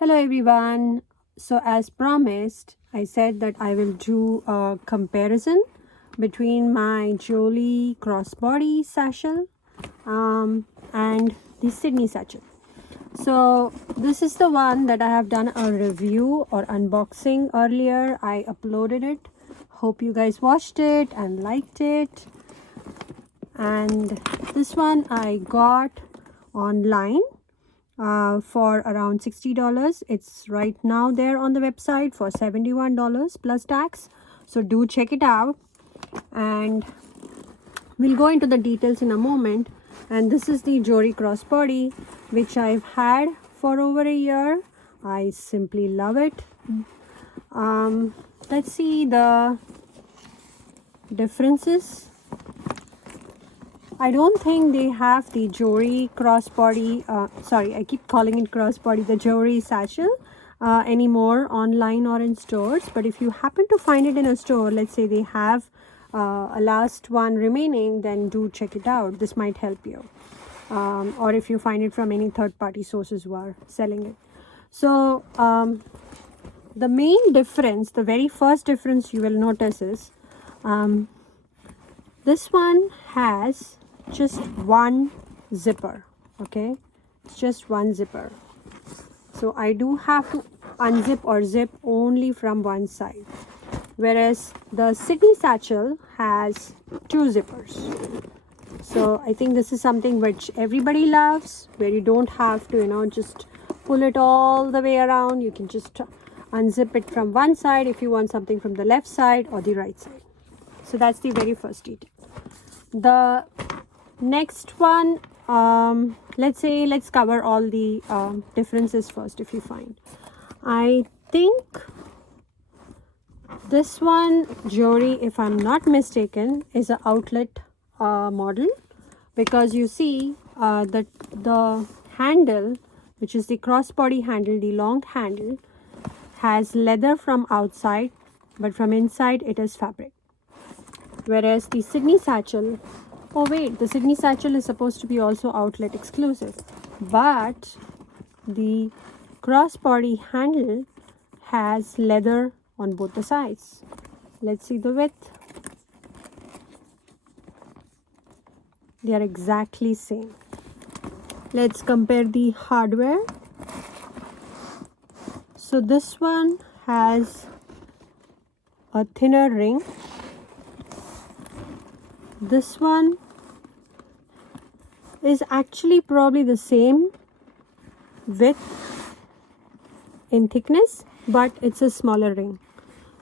Hello everyone. So as promised, I said that I will do a comparison between my Jolie crossbody satchel and the Sydney satchel. So this is the one that I have done a review or unboxing earlier. I uploaded it. Hope you guys watched it and liked it. And this one I got online for around $60. It's right now there on the website for $71 plus tax. So do check it out, and we'll go into the details in a moment. And this is the Jolie crossbody, which I've had for over a year. I simply love it. Let's see the differences. I don't think they have the Jolie crossbody, sorry, I keep calling it crossbody, the Jolie satchel anymore online or in stores. But if you happen to find it in a store, let's say they have a last one remaining, then do check it out. This might help you. Or if you find it from any third-party sources who are selling it. So the main difference, the very first difference you will notice is this one has just one zipper. Okay, it's just one zipper, so I do have to unzip or zip only from one side, whereas the Sydney satchel has two zippers. So I think this is something which everybody loves, where you don't have to just pull it all the way around. You can just unzip it from one side if you want something from the left side or the right side. So that's the very first detail. The next one, let's cover all the differences first. If you find, I think this one, Jolie, if I'm not mistaken, is an outlet model, because you see that the handle, which is the crossbody handle, the long handle, has leather from outside, but from inside it is fabric. Whereas the Sydney satchel, oh wait, the Sydney satchel is supposed to be also outlet exclusive, but the crossbody handle has leather on both the sides. Let's see the width. They are exactly same. Let's compare the hardware. So this one has a thinner ring. This one is actually probably the same width in thickness, but it's a smaller ring.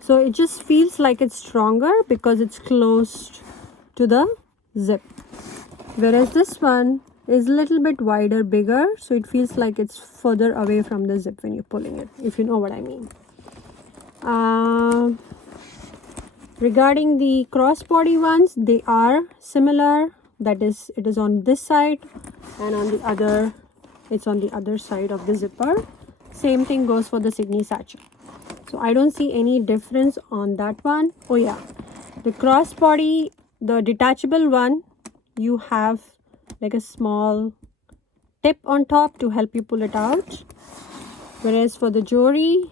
So it just feels like it's stronger because it's close to the zip. Whereas this one is a little bit wider, bigger, so it feels like it's further away from the zip when you're pulling it, if you know what I mean. Regarding the crossbody ones, they are similar. That is, it is on this side, and on the other, it's on the other side of the zipper. Same thing goes for the Sydney satchel. So I don't see any difference on that one. Oh yeah, the crossbody, the detachable one, you have like a small tip on top to help you pull it out. Whereas for the Jolie,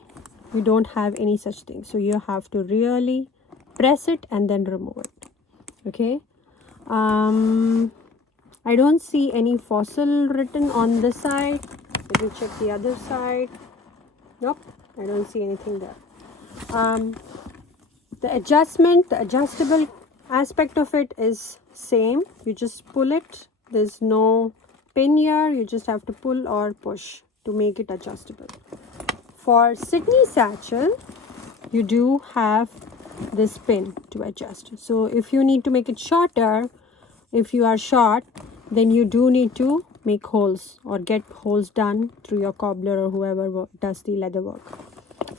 you don't have any such thing. So you have to really press it and then remove it. Okay. I don't see any fossil written on this side. Let me check the other side. Nope, I don't see anything there. The adjustable aspect of it is same. You just pull it. There's no pin here. You just have to pull or push to make it adjustable. For Sydney satchel, you do have this pin to adjust. So if you need to make it shorter, if you are short, then you do need to make holes or get holes done through your cobbler or whoever does the leather work.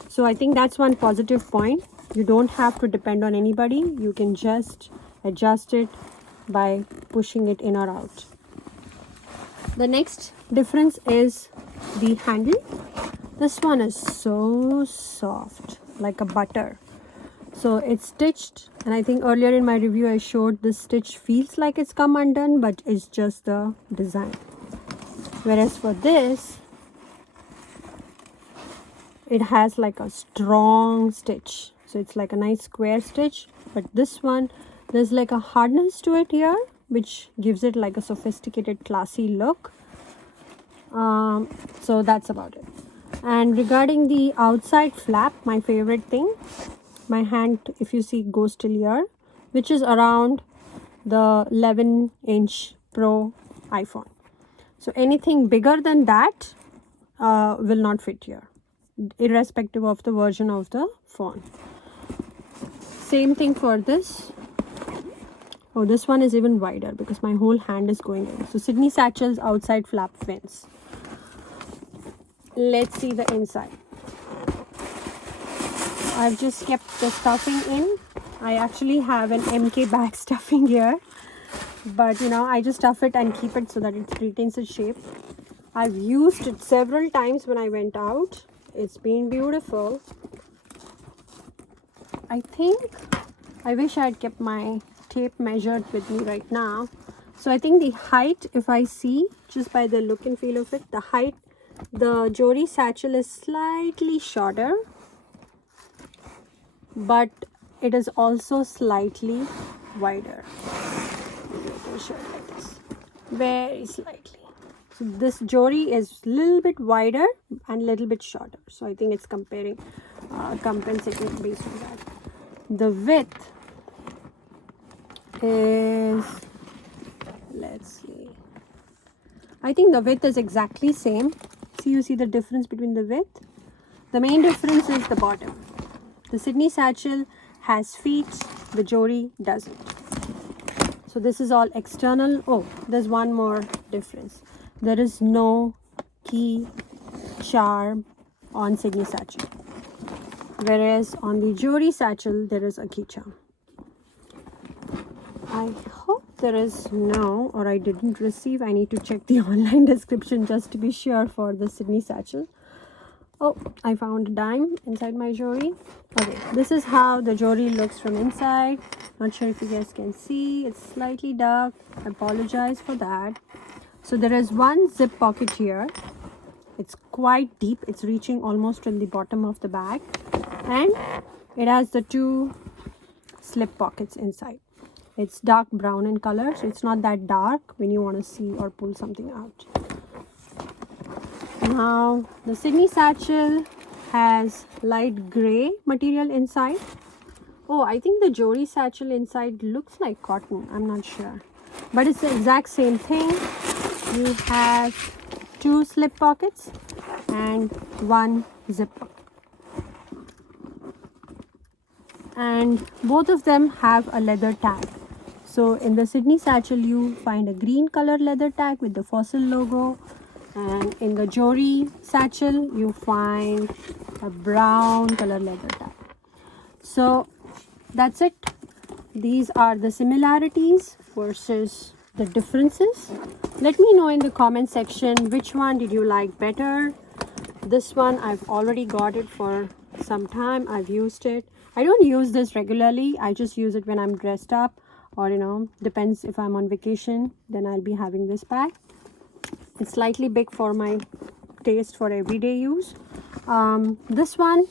So I think that's one positive point. You don't have to depend on anybody. You can just adjust it by pushing it in or out. The next difference is the handle. This one is so soft, like a butter. So it's stitched, and I think earlier in my review I showed the stitch feels like it's come undone, but it's just the design. Whereas for this, it has like a strong stitch, so it's like a nice square stitch. But this one, there's like a hardness to it here, which gives it like a sophisticated, classy look. So that's about it. And regarding the outside flap, my favorite thing, my hand, if you see, goes till here, which is around the 11-inch Pro iPhone. So anything bigger than that will not fit here, irrespective of the version of the phone. Same thing for this. Oh, this one is even wider because my whole hand is going in. So Sydney Satchel's outside flap fins. Let's see the inside. I've just kept the stuffing in. I actually have an MK bag stuffing here, but you know, I just stuff it and keep it so that it retains its shape. I've used it several times when I went out. It's been beautiful. I think I wish I had kept my tape measured with me right now. So I think the height, if I see just by the look and feel of it, the height, the Jory satchel is slightly shorter, but it is also slightly wider. Let me show it like this, very slightly. So this Jory is a little bit wider and a little bit shorter. So I think it's compensating based on that. The width is, let's see, I think the width is exactly same. See, you see the difference between the width? The main difference is the bottom. The Sydney satchel has feet, the Jory doesn't. So this is all external. Oh, there's one more difference. There is no key charm on Sydney satchel, whereas on the Jory satchel there is a key charm. I hope there is no, or I didn't receive. I need to check the online description just to be sure for the Sydney satchel. Oh, I found a dime inside my Jory. Okay, this is how the Jory looks from inside. Not sure if you guys can see. It's slightly dark. I apologize for that. So there is one zip pocket here. It's quite deep. It's reaching almost till the bottom of the bag. And it has the two slip pockets inside. It's dark brown in color, so it's not that dark when you want to see or pull something out. Now the Sydney satchel has light gray material inside. Oh, I think the Jory satchel inside looks like cotton. I'm not sure, but it's the exact same thing. You have two slip pockets and one zip pocket, and both of them have a leather tag. So in the Sydney satchel you find a green color leather tag with the Fossil logo, and in the Jory satchel you find a brown color leather tag. So that's it. These are the similarities versus the differences. Let me know in the comment section which one did you like better. This one, I've already got it for some time. I've used it. I don't use this regularly. I just use it when I'm dressed up, or you know, depends if I'm on vacation, then I'll be having this bag. It's slightly big for my taste for everyday use. This one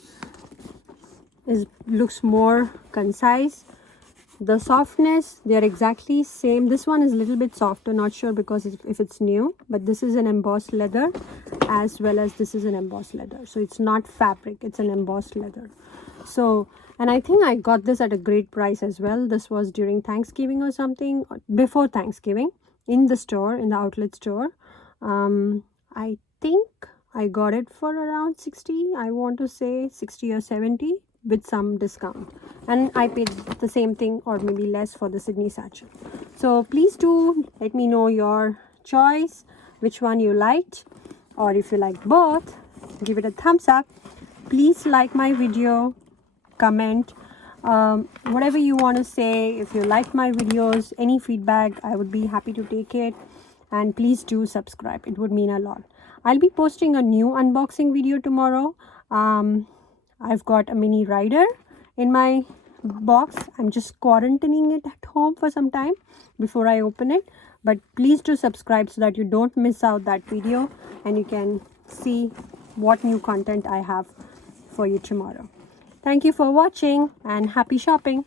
looks more concise. The softness, they're exactly same. This one is a little bit softer, not sure because if it's new, but this is an embossed leather as well as this is an embossed leather. So it's not fabric, it's an embossed leather. So, and I think I got this at a great price as well. This was during Thanksgiving or something, before Thanksgiving, in the store, in the outlet store. I think I got it for around 60, I want to say 60 or 70 with some discount, and I paid the same thing or maybe less for the Sydney satchel. So please do let me know your choice, which one you liked, or if you like both, give it a thumbs up. Please like my video, comment, whatever you want to say. If you like my videos, any feedback, I would be happy to take it. And please do subscribe, it would mean a lot. I'll be posting a new unboxing video tomorrow. I've got a mini rider in my box. I'm just quarantining it at home for some time before I open it. But please do subscribe so that you don't miss out that video and you can see what new content I have for you tomorrow. Thank you for watching and happy shopping.